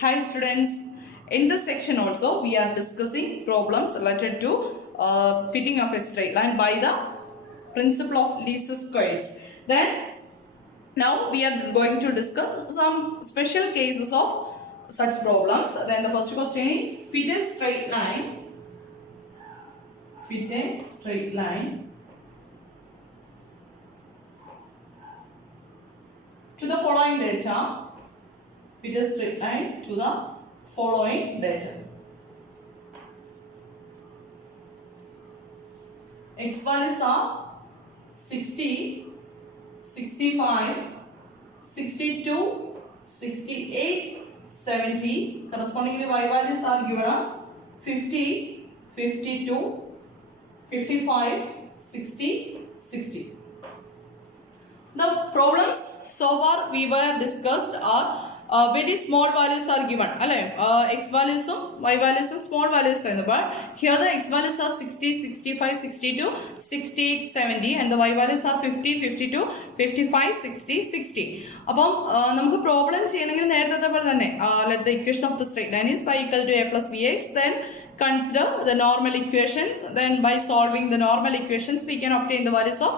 Hi students, in this section also we are discussing problems related to fitting of a straight line by the principle of least squares. Then now we are going to discuss some special cases of such problems. Then the first question is fit a straight line to the following data. Fit a straight line to the following data. X values are 60, 65, 62, 68, 70. Correspondingly, y values are given as 50, 52, 55, 60, 60. The problems so far we were discussed are very small values are given. X values, y values, small values. But here the x values are 60, 65, 62, 68, 70 and the y values are 50, 52, 55, 60, 60. Now, we problem let the equation of the straight line is y equal to a plus bx. Then consider the normal equations. Then by solving the normal equations, we can obtain the values of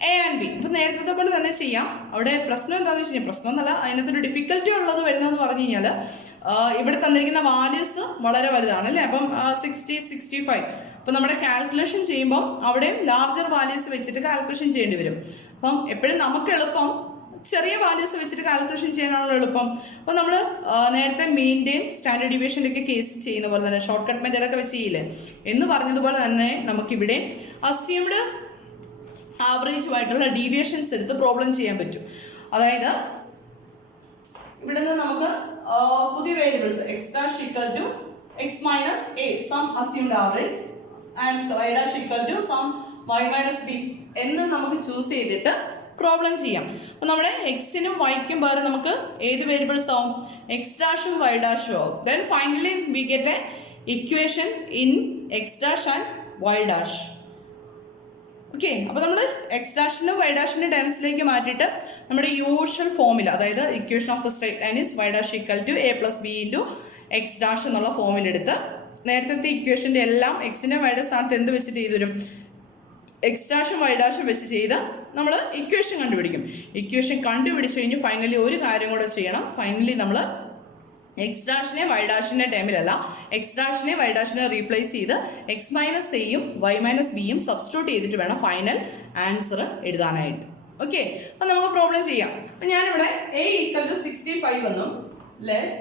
A and B. ഇപ്പോൾ നേരത്തെ പോലെ തന്നെ ചെയ്യാം. അവിടെ പ്രശ്നം എന്താണെന്ന് വെച്ച് കഴിഞ്ഞാൽ പ്രശ്നമൊന്നുമല്ല, അതിനകത്തൊരു ഡിഫിക്കൽറ്റി ഉള്ളത് വരുന്നതെന്ന് പറഞ്ഞു കഴിഞ്ഞാൽ ഇവിടെ തന്നിരിക്കുന്ന വാല്യൂസ് വളരെ വലുതാണ് അല്ലേ. അപ്പം 60, 65 അപ്പം നമ്മുടെ കാൽക്കുലേഷൻ ചെയ്യുമ്പം അവിടെയും ലാർജർ വാല്യൂസ് വെച്ചിട്ട് കാൽക്കുലേഷൻ ചെയ്യേണ്ടി വരും. അപ്പം എപ്പോഴും നമുക്ക് എളുപ്പം ചെറിയ വാല്യൂസ് വെച്ചിട്ട് കാൽക്കുലേഷൻ ചെയ്യാനാണല്ലോ എളുപ്പം. അപ്പോൾ നമ്മൾ നേരത്തെ മീൻ്റെയും സ്റ്റാൻഡേർഡ് ഡീവിയേഷൻ്റെയൊക്കെ കേസ് ചെയ്യുന്ന പോലെ തന്നെ ഷോർട്ട് കട്ട് മെത്തേഡൊക്കെ വെച്ച് ചെയ്യില്ലേ എന്ന് പറഞ്ഞതുപോലെ തന്നെ നമുക്കിവിടെ അസ്യൂംഡ് ആവറേജ് ആയിട്ടുള്ള ഡീവിയേഷൻസ് എടുത്ത് പ്രോബ്ലം ചെയ്യാൻ പറ്റും. അതായത് ഇവിടെ നിന്ന് നമുക്ക് പുതിയ variables X dash equal to X minus A some assumed average and Y dash equal to some Y minus B എന്ന് നമുക്ക് ചൂസ് ചെയ്തിട്ട് പ്രോബ്ലം ചെയ്യാം. അപ്പോൾ നമ്മുടെ എക്സിനും വൈക്കും പകരം നമുക്ക് ഏത് വേരിയബിൾസ് ആവും? എക്സ് ഡാഷും വൈ ഡാഷും ആവും. Then finally we get a equation in X dash and Y dash. Okay, അപ്പോൾ നമ്മൾ എക്സ് ഡാഷിൻ്റെ വൈ ഡാഷിൻ്റെ ടേംസിലേക്ക് മാറ്റിയിട്ട് നമ്മുടെ യൂഷ്വൽ ഫോമിൽ, അതായത് equation of the straight line is Y dash equal to A plus B into X dash എന്നുള്ള ഫോമിലെടുത്ത് നേരത്തെ ഇക്വേഷൻ്റെ എല്ലാം എക്സിൻ്റെ വൈയുടെ സ്ഥാനത്ത് എന്ത് വെച്ചിട്ട് ചെയ്തു വരും? എക്സ് ഡാഷും വൈ ഡാഷും വെച്ച് ചെയ്ത് നമ്മൾ ഇക്വേഷൻ കണ്ടുപിടിക്കും. ഇക്വേഷൻ കണ്ടുപിടിച്ച് കഴിഞ്ഞ് ഫൈനലി ഒരു കാര്യം കൂടെ ചെയ്യണം. ഫൈനലി നമ്മൾ എക്സ് ഡാഷിനെ വൈ ഡാഷിൻ്റെ ടൈമിലല്ല, എക്സ് ഡാഷിനെ വൈ ഡാഷിനെ റീപ്ലേസ് ചെയ്ത് എക്സ് മൈനസ് എയും വൈ മൈനസ് ബിയും സബ്സ്റ്റിറ്റ്യൂട്ട് ചെയ്തിട്ട് വേണം ഫൈനൽ ആൻസർ എഴുതാനായിട്ട്. ഓക്കെ, അപ്പം നമുക്ക് പ്രോബ്ലം ചെയ്യാം. അപ്പം ഞാനിവിടെ എ ഈക്വൽ ടു 65 എന്നും ലെറ്റ്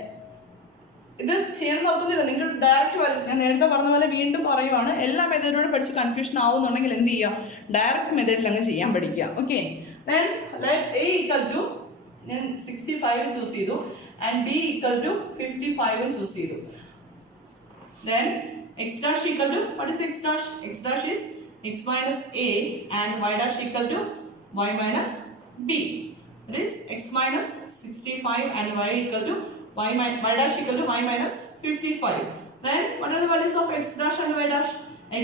ഇത് ചെയ്യാൻ നോക്കുന്നില്ല, നിങ്ങൾ ഡയറക്റ്റ് വാല്യൂസ് ഞാൻ നേരത്തെ പറഞ്ഞ പോലെ വീണ്ടും പറയുവാണ്. എല്ലാ മെത്തേഡിലൂടെ പഠിച്ച് കൺഫ്യൂഷൻ ആവുന്നുണ്ടെങ്കിൽ എന്ത് ചെയ്യുക? ഡയറക്റ്റ് മെത്തേഡിൽ അങ്ങ് ചെയ്യാൻ പഠിക്കുക. Okay, then let A equal to ഞാൻ 65 ചൂസ് ചെയ്തു and b equal to 55 and choose ചെയ്തു. Then x dash equal to, what is x dash? X dash is x minus a and y dash equal to y minus b. That is x minus 65 and y equal to y dash equal to y minus 55. Then what are the values of x dash and y dash?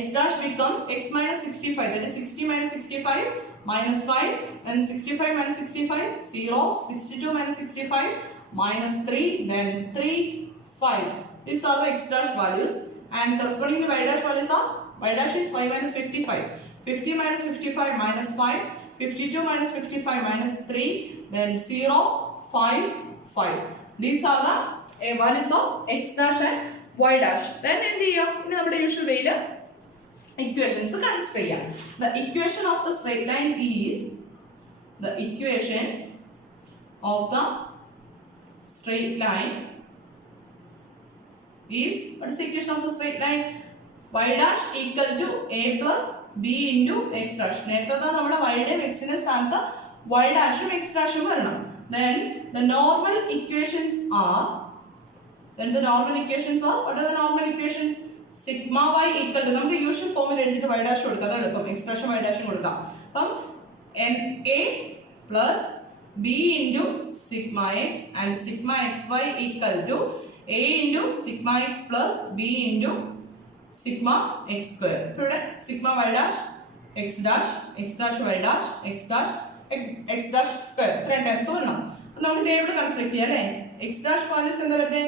X dash becomes x minus 65, that is 60 minus 65 minus 5, then 65 minus 65 0, 62 minus 65 minus 3, then 3, 5. These are the x dash values and correspondingly y dash values are, y dash is 5 minus 55, 50 minus 55 minus 5, 52 minus 55 minus 3, then 0, 5, 5. These are the values of x dash and y dash. Then in the usual way equations consider ചെയ്യാം. The equation of the straight line is, the equation of the straight line is, what is the equation of the straight line? Y dash equal to a plus b into x dash. നേരത്തെ നമ്മുടെ y യുടെയും x ന്റെ സ്ഥാനത്ത് y dashും x dashും വരണം. Then the normal equations are, what are the normal equations? Sigma y equal to, നമുക്ക് usual ഫോമിൽ എഴുതിയിട്ട് y dash കൊടുക്കാം, അതാണ് എളുപ്പം. x dashും y dashും കൊടുക്കാം. അപ്പം na plus b into sigma x and sigma xy equal to a into sigma x plus b into sigma x square. ഇവിടെ sigma y dash x dash y dash x dash x dash square 3 times വരണം. നമുക്ക് table construct ചെയ്യാം അല്ലേ. x dash values എന്താ വരുന്നത്?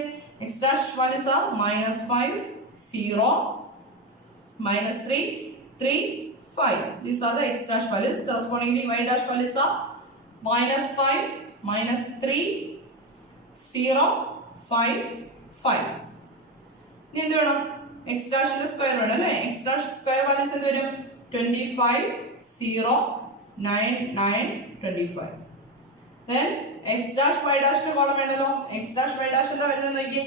x dash values are -5, 0, -3, 3, 5. These are the x dash values. Correspondingly, y dash values are -5, -3, 0, 5, 5. ഇനി എന്ത് വേണം? x ഡാഷിന്റെ square വേണം അല്ലേ? x ഡാഷ് സ്ക്വയർ വാല്യൂസ് എന്ത് വരും? 25, 0, 9, 9, 25. Then x dash y ഡാഷിന്റെ കോളം വേണമല്ലോ. x dash y dash എന്താ വരുന്നത് നോക്കി.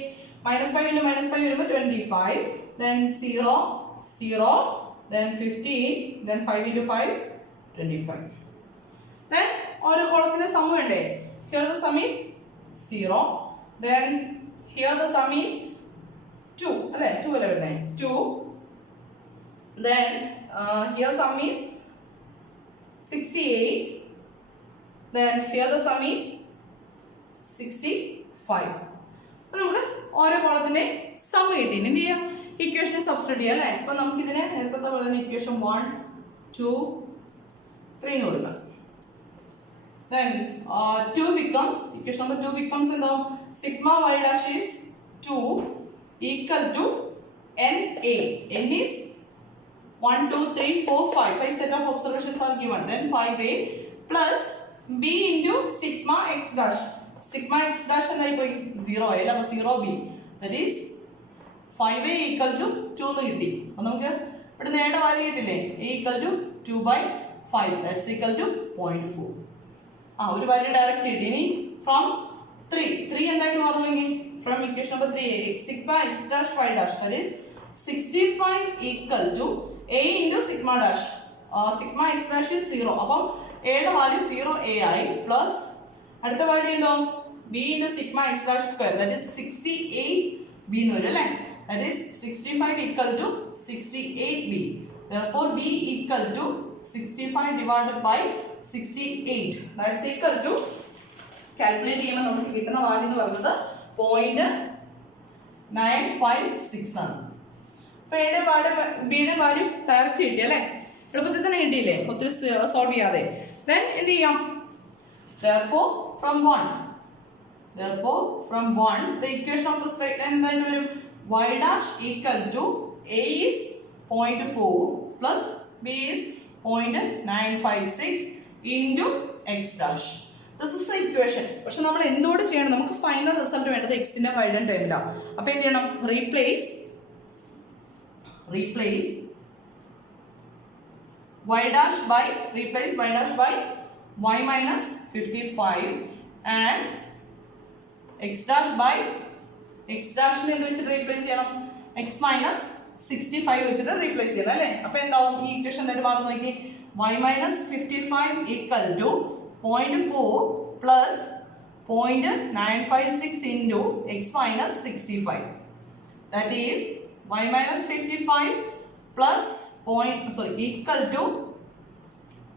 -5 into -5 വരുമ്പോൾ 25, then 0, 0, then 15, then 5 into 5, 25. Then ഓരോ കോളത്തിന്റെ സം വേണ്ടേ? Here the sum is 0. Then here the sum is 2 അല്ലേ? 2 അല്ലേ വരുന്നത്? 2. Then here sum is 68. Then here the sum is 65. അപ്പോൾ നമുക്ക് ഓരോ കോളത്തിന്റെ സം കിട്ടി. എന്ത് ചെയ്യാം? ഇക്വേഷൻ സബ്സ്റ്റിറ്റ്യൂട്ട് ചെയ്യാം അല്ലേ? അപ്പോൾ നമുക്ക് ഇതിനെ നേരത്തെ പോലെ തന്നെ ഇക്വേഷൻ 1, 2, 3 എന്ന് കൊടുക്കാം. Then 2 becomes, equation number 2 becomes എന്താവും? Sigma y dash is 2 equal to NA. N is 1, 2, 3, 4, 5. 5 set of observations are given. Then 5A plus B into sigma x dash. Sigma x dash എന്തായി പോയി? 0 ആയില്ല. അപ്പോൾ 0B. That is 5A equal to 2 എന്ന് കിട്ടി. അപ്പോൾ നമുക്ക് ഇവിടെ നേടേണ്ട value കിട്ടില്ലേ? A equal to 2/5. That's equal to 0.4. ഒരു വാല്യൂ ഡയറക്റ്റ് കിട്ടി. ഇനി ഫ്രം 3 എന്തായിട്ട് മാറുമെങ്കിൽ from equation number 3 sigma X dash y dash that is 65 equal to a into sigma dash. Sigma x dash is 0. അപ്പം a യുടെ value 0a ആയി plus അടുത്ത value എന്താവും? b into sigma x dash square that is 68b എന്ന് വരും അല്ലേ? That is 65 equal to 68b. Therefore b equal to 65 divided by 68. That's equal to, calculate ചെയ്യുമ്പോൾ നമുക്ക് കിട്ടുന്ന വാല്യൂ എന്ന് പറയുന്നത് 0.956 ആണ്. അപ്പോൾ ബിയുടെ വാല്യൂ ഡയറക്റ്റ് കിട്ടി അല്ലേ? എളുപ്പത്തിൽ തന്നെ കിട്ടിയില്ലേ? ഒത്തിരി സോൾവ് ചെയ്യാതെ. Then എന്ത് ചെയ്യാം? Therefore from 1 the equation of the straight line എന്തായിട്ട് വരും? y dash equal to a is 0.4 plus b is 0.956 into x dash. This is the equation. പക്ഷെ നമ്മൾ എന്തുകൊണ്ട് ചെയ്യണം? നമുക്ക് ഫൈനൽ റിസൾട്ട് വേണ്ടത് എക്സിന്റെ വൈഡൻ ടൈമിലാണ്. അപ്പോൾ എന്ത് ചെയ്യണം? Replace y dash by y minus 55 and x dash by x dash നെ എന്ത് വെച്ചിട്ട് റീപ്ലേസ് ചെയ്യണം? x minus 65 വെച്ചിട്ട് റീപ്ലേസ് ചെയ്യണം അല്ലേ? അപ്പോൾ എന്താവും ഈ ഇക്വേഷൻ എന്തായിട്ട് മാറുന്നു നോക്കി. y minus 55 equal to 0.4 plus 0.956 into x minus 65. That is y minus 55 plus equal to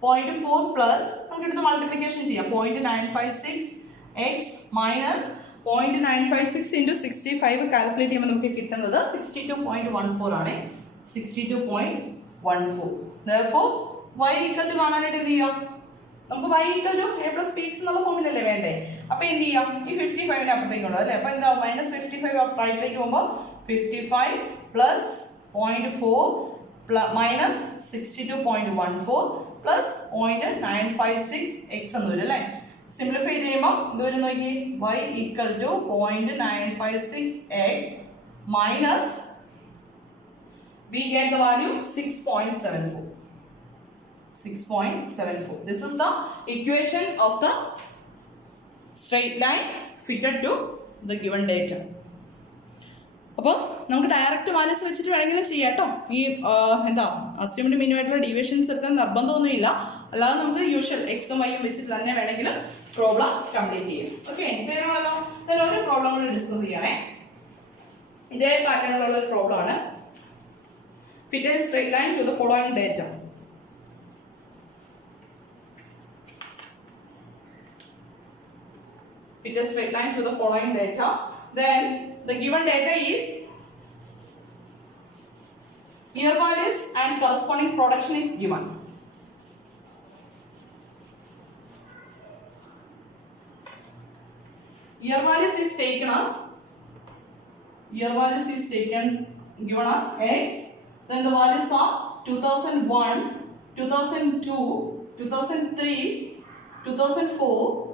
0.4 plus നമുക്ക് എടുത്ത് മൾട്ടിപ്ലിക്കേഷൻ ചെയ്യാം. 0.956 x minus 0.956 into 65 കാൽക്കുലേറ്റ് ചെയ്യുമ്പോൾ നമുക്ക് കിട്ടുന്നത് 62.14 ആണ്. 62.14. Therefore y equal to കാണാനായിട്ട് എന്ത് ചെയ്യാം? നമുക്ക് y equal to a plus bx എന്നുള്ള ഫോമിലല്ലേ വേണ്ടേ? അപ്പോൾ എന്ത് ചെയ്യാം? ഈ 55ന്റെ അപ്പുറത്തേക്ക് ഉണ്ടോ അല്ലേ? അപ്പോൾ എന്താ? -55 റൈറ്റിലേക്ക് പോകുമ്പോൾ 55 plus 0.4 minus 62.14 plus 0.956 x എന്ന് വരും അല്ലേ? സിംപ്ലിഫൈ ചെയ്യുമ്പോൾ ഇത് വരും നോക്കി. y equal to 0.956 x minus we get the value 6.74. 6.74. This is the equation of the straight line fitted to the given data. അപ്പോൾ നമുക്ക് ഡയറക്റ്റ് വാല്യൂസ് വെച്ചിട്ട് വേണമെങ്കിലും ചെയ്യാം കേട്ടോ. ഈ എന്താ അസ്യൂംഡ് മീൻ ആയിട്ടുള്ള ഡീവിയേഷൻസ് എടുക്കാൻ നിർബന്ധമൊന്നുമില്ല. അല്ലാതെ നമുക്ക് യൂഷ്വൽ എക്സും വൈയും വെച്ചിട്ട് തന്നെ വേണമെങ്കിലും പ്രോബ്ലം കംപ്ലീറ്റ് ചെയ്യും. ഓക്കെ, ക്ലിയർ ആണല്ലോ? അതിൽ ഒരു പ്രോബ്ലം കൂടി ഡിസ്കസ് ചെയ്യണേ. ഇതേ പാറ്റേണിലുള്ള ഒരു പ്രോബ്ലം ആണ്. Fit a straight line to the following data. Fit a straight line to the following data. Then the given data is year values and corresponding production is given. Year values is taken given as x. Then the values are 2001, 2002, 2003, 2004,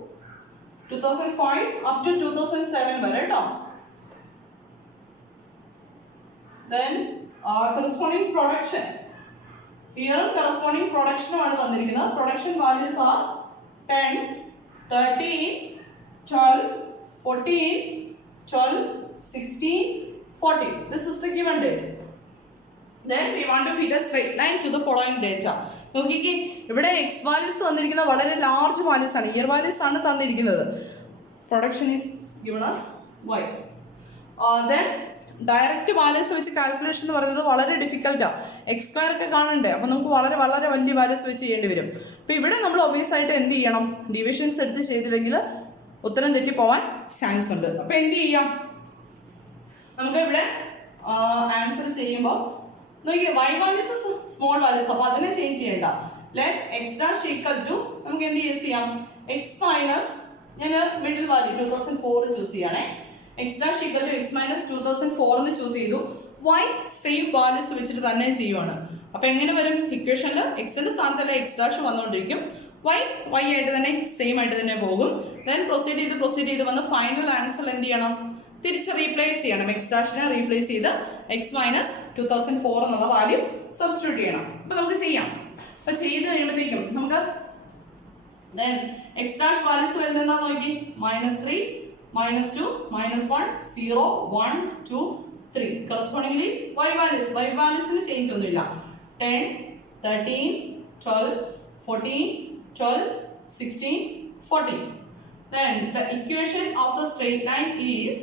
2005 up to 2007 വരെ ട്ടോ. Then corresponding production. Here corresponding production ആണ് തന്നിരിക്കുന്നത്. Production values are 10, 13, 12, 14, 12, 16, 14. This is the given date. Then we want to fit a straight line to the following data. നോക്കിക്കേ, ഇവിടെ X values തന്നിരിക്കുന്ന വളരെ large values ആണ്, year values ആണ് തന്നിരിക്കുന്നത്. Production is given as Y. Then direct values വെച്ച് calculation എന്ന് പറയുന്നത് വളരെ ഡിഫിക്കൽട്ടാണ്. എക്സ് സ്ക്വയർ ഒക്കെ കാണണ്ടേ, അപ്പോൾ നമുക്ക് വളരെ വളരെ വലിയ വാല്യൂസ് വെച്ച് ചെയ്യേണ്ടി വരും. അപ്പോൾ ഇവിടെ നമ്മൾ ഒബിയസ് ആയിട്ട് എന്ത് ചെയ്യണം, ഡിവിഷൻസ് എടുത്ത് ചെയ്തില്ലെങ്കിൽ ഉത്തരം തെറ്റിപ്പോവാൻ ചാൻസ് ഉണ്ട്. അപ്പോൾ എന്ത് ചെയ്യാം, നമുക്ക് ഇവിടെ ആൻസർ ചെയ്യുമ്പോൾ നോക്കിയാൽ വൈ വാല്യൂസ് സ്മോൾ വാല്യൂസ്, അപ്പോൾ അതിനെ ചേഞ്ച് ചെയ്യണ്ട. Let X dash equal to നമുക്ക് എന്ത് യൂസ് ചെയ്യാം, എക്സ് മൈനസ്, ഞാൻ മിഡിൽ വാല്യൂ 2004 ചൂസ് ചെയ്യണേ. X dash equal to X minus 2004 എന്ന് ചൂസ് ചെയ്തു. വൈ സെയിം വാല്യൂസ് വെച്ചിട്ട് തന്നെ ചെയ്യുവാണ്. അപ്പോൾ എങ്ങനെ വരും, ഇക്വേഷനിൽ എക്സിന്റെ സ്ഥാനത്തല്ല എക്സ് ഡാഷ് വന്നുകൊണ്ടിരിക്കും, വൈ ആയിട്ട് തന്നെ സെയിം ആയിട്ട് തന്നെ പോകും. ദെൻ പ്രൊസീഡ് ചെയ്ത് വന്ന് ഫൈനൽ ആൻസർ എന്ത് ചെയ്യണം, തിരിച്ച് റീപ്ലേസ് ചെയ്യണം. എക്സ് ഡാഷിനെ റീപ്ലേസ് ചെയ്ത് എക്സ് മൈനസ് 2004 എന്നുള്ള വാല്യൂ സബ്സ്റ്റിറ്റ്യൂട്ട് ചെയ്യണം. അപ്പോൾ നമുക്ക് ചെയ്യാം. അപ്പോൾ ചെയ്ത് കഴിയുമ്പോഴത്തേക്കും നമുക്ക് ദെൻ എക്സ് ഡാഷ് വാല്യൂസ് വരുന്നത് എന്താ നോക്കി, -3, -2, -1, 0, 1, 2, 3. കറസ്പോണ്ടിംഗ്ലി വൈ വാല്യൂസിന് ചേഞ്ച് ഒന്നുമില്ല. 10, 13, 12, 14, 12, 16, 14. Then the equation of the straight line is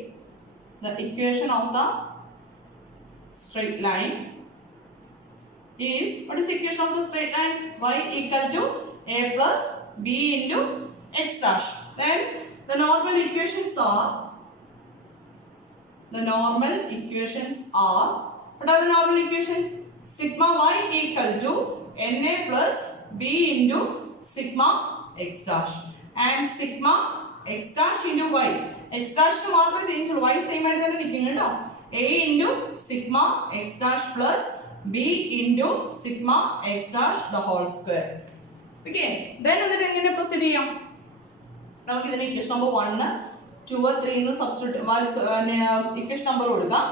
what is the equation of the straight line? Y equal to a plus b into x dash. Then the normal equations are what are the normal equations? Sigma y equal to na plus b into sigma x dash and sigma x dash into y. X dash to മാത്രമേ change ഉള്ളൂ, y same ആയിട്ട് തന്നെ നിൽക്കും കേട്ടോ. a into sigma x dash plus b into sigma x dash the whole square. Okay, then എന്നിട്ട് എങ്ങനെ proceed ചെയ്യാം, നമുക്ക് ഇതിന്റെ ഇക്വേഷൻ നമ്പർ 1, 2, 3 എന്ന് സബ്സ്റ്റിറ്റ്യൂട്ട് വാല്യൂസ് ഇക്വേഷൻ നമ്പർ കൊടുക്കാം.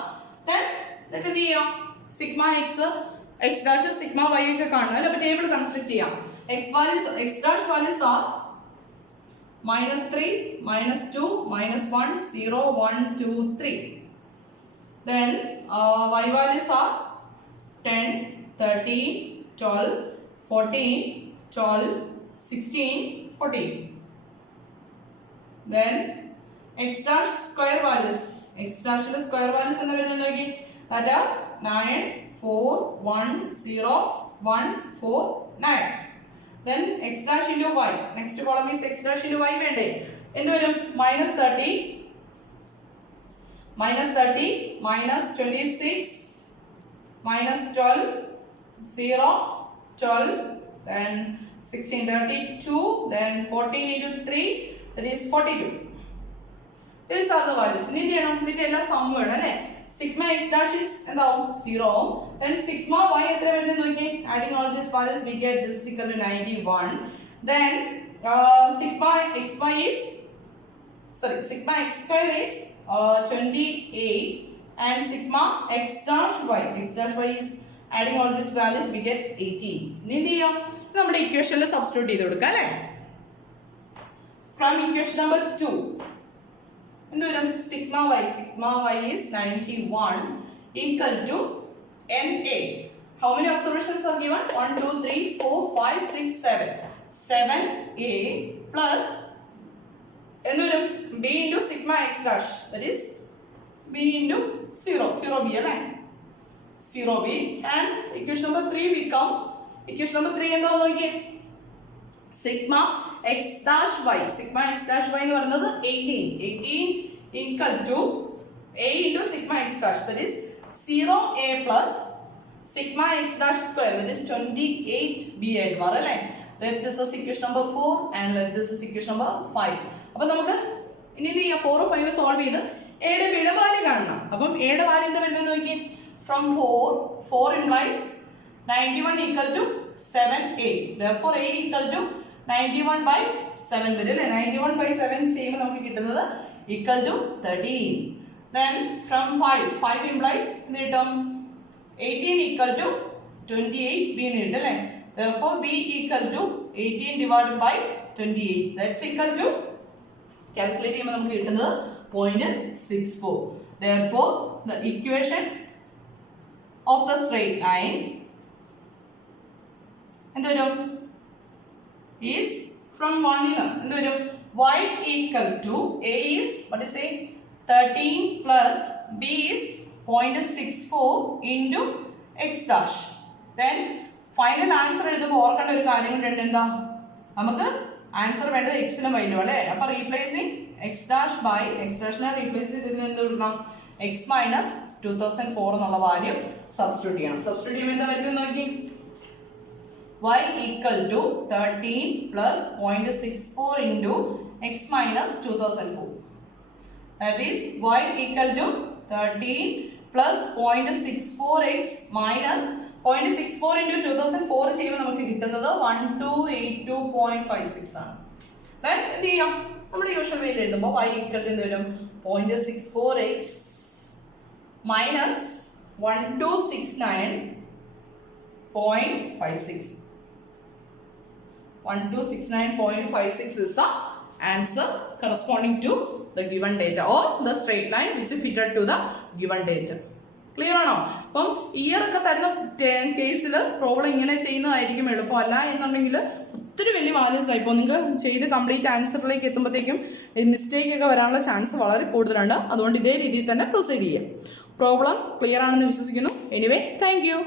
then എന്നിട്ട് എന്ത് ചെയ്യാം, sigma x dash sigma y ഒക്കെ കാണുന്നത്, അപ്പോൾ ടേബിൾ കൺസ്ട്രക്ട് ചെയ്യാം. x dash values are -3, -2, -1, 0, 1, 2, 3. Then y values are 10, 13, 12, 14, 12, 16, 14. Then x dash square values എന്താ വരുന്നത് നോക്കി, that are 9, 4, 1, 0, 1, 4, 9. Then x dash into y, next column is x dash into y വേണ്ടേ, എന്ത് വരും, -30, -26, -12, 0, 12, then 16, 32, then 14 into 3, that is 42. These are the values. ഇതിന്റെ എല്ലാം some വേണം അല്ലേ. Sigma x dash is എന്താവും 0. Then sigma y എത്ര വരുന്നത് നോക്കി, adding all these values we get this is equal to 91. Then sigma x square is 28 and sigma x dash y is adding all these values we get 18. ഇനി എന്ത് ചെയ്യാം, നമ്മുടെ ഇക്വേഷനിൽ substitute ചെയ്ത് കൊടുക്കാം അല്ലേ. From equation number 2 എന്ത് വരും, sigma y is 91 equal to na. How many observations are given? 1, 2, 3, 4, 5, 6, 7. 7a plus എന്ത് വരും, b into sigma x dash, that is b into 0 b അല്ലേ, 0 b. And equation number 3 becomes, equation number 3 എന്താ നോക്കിയേ, sigma x dash y എന്ന് പറയുന്നത് 18 equal to a into sigma x dash, that is 0a plus sigma x dash square, that is 28b ആയിട്ട് മാറും അല്ലേ. Let this is equation number 4 and let this is equation number 5. അപ്പോൾ നമുക്ക് ഇനി എന്ത് ചെയ്യുക 4 5 സോൾവ് ചെയ്ത് എയുടെ ബിയുടെ വാല്യൂ കാണണം. അപ്പം എയുടെ വാല്യൂ എന്താ വരുന്നത് നോക്കി. From 4 implies 91 equal to 7a. Therefore a equal to 91/7 വരും അല്ലേ. 91/7 ചെയ്യുമ്പോൾ നമുക്ക് കിട്ടുന്നത് equal to 13. Then from 5 implies എന്ത് കിട്ടും 18 equal to 28b എന്ന് കിട്ടും അല്ലേ. Therefore b equal to 18 divided by 28. That's equal to calculate ചെയ്യുമ്പോൾ നമുക്ക് കിട്ടുന്നത് 0.64. Therefore the equation of the straight line എന്ത് വരും is from 1 ൽ എന്ത് വരും y equal to a is what is say 13 plus b is 0.64 into x dash. Then final answer എഴുതുമ്പോൾ ഓർക്കേണ്ട ഒരു കാര്യം കൂടെ എന്താ, നമുക്ക് ആൻസർ വേണ്ടത് എക്സിനും വൈലും അല്ലേ. അപ്പൊ replacing X dash by X ഡാഷിനെ റീപ്ലേസ് ചെയ്ത് ഇതിന് എന്ത് കൊടുക്കണം എക്സ് മൈനസ് 2004 എന്നുള്ള വാല്യൂ സബ്സ്റ്റിറ്റ്യൂട്ട് ചെയ്യണം. സബ്സ്റ്റിറ്റ്യൂട്ട് ചെയ്യുമ്പോൾ എന്താ വരുന്നത് നോക്കി. y equal to 13 plus 0.64 into x minus 2004. That is y equal to 13 plus 0.64x minus 0.64 into 2004 ചെയ്യുമ്പോൾ നമുക്ക് കിട്ടുന്നത് 1282.56 ആണ്. Then എന്ത് ചെയ്യാം, നമ്മുടെ യൂഷ്വൽ വേയിൽ എഴുതുമ്പോൾ y equal to എന്ത് വരും 0.64x minus 1269.56. 1269.56 is the answer corresponding to the given data or the straight line which is fitted to the given data. Clear ആണോ? അപ്പം ഇയറൊക്കെ തരുന്ന കേസിൽ പ്രോബ്ലം ഇങ്ങനെ ചെയ്യുന്നതായിരിക്കും എളുപ്പം. അല്ല എന്നുണ്ടെങ്കിൽ ഒത്തിരി വലിയ വാല്യൂസ് ആയിപ്പോൾ നിങ്ങൾക്ക് ചെയ്ത് കംപ്ലീറ്റ് ആൻസറിലേക്ക് എത്തുമ്പോഴത്തേക്കും മിസ്റ്റേക്ക് ഒക്കെ വരാനുള്ള ചാൻസ് വളരെ കൂടുതലുണ്ട്. അതുകൊണ്ട് ഇതേ രീതിയിൽ തന്നെ പ്രൊസീഡ് ചെയ്യുക. പ്രോബ്ലം ക്ലിയർ ആണെന്ന് വിശ്വസിക്കുന്നു. Anyway thank you.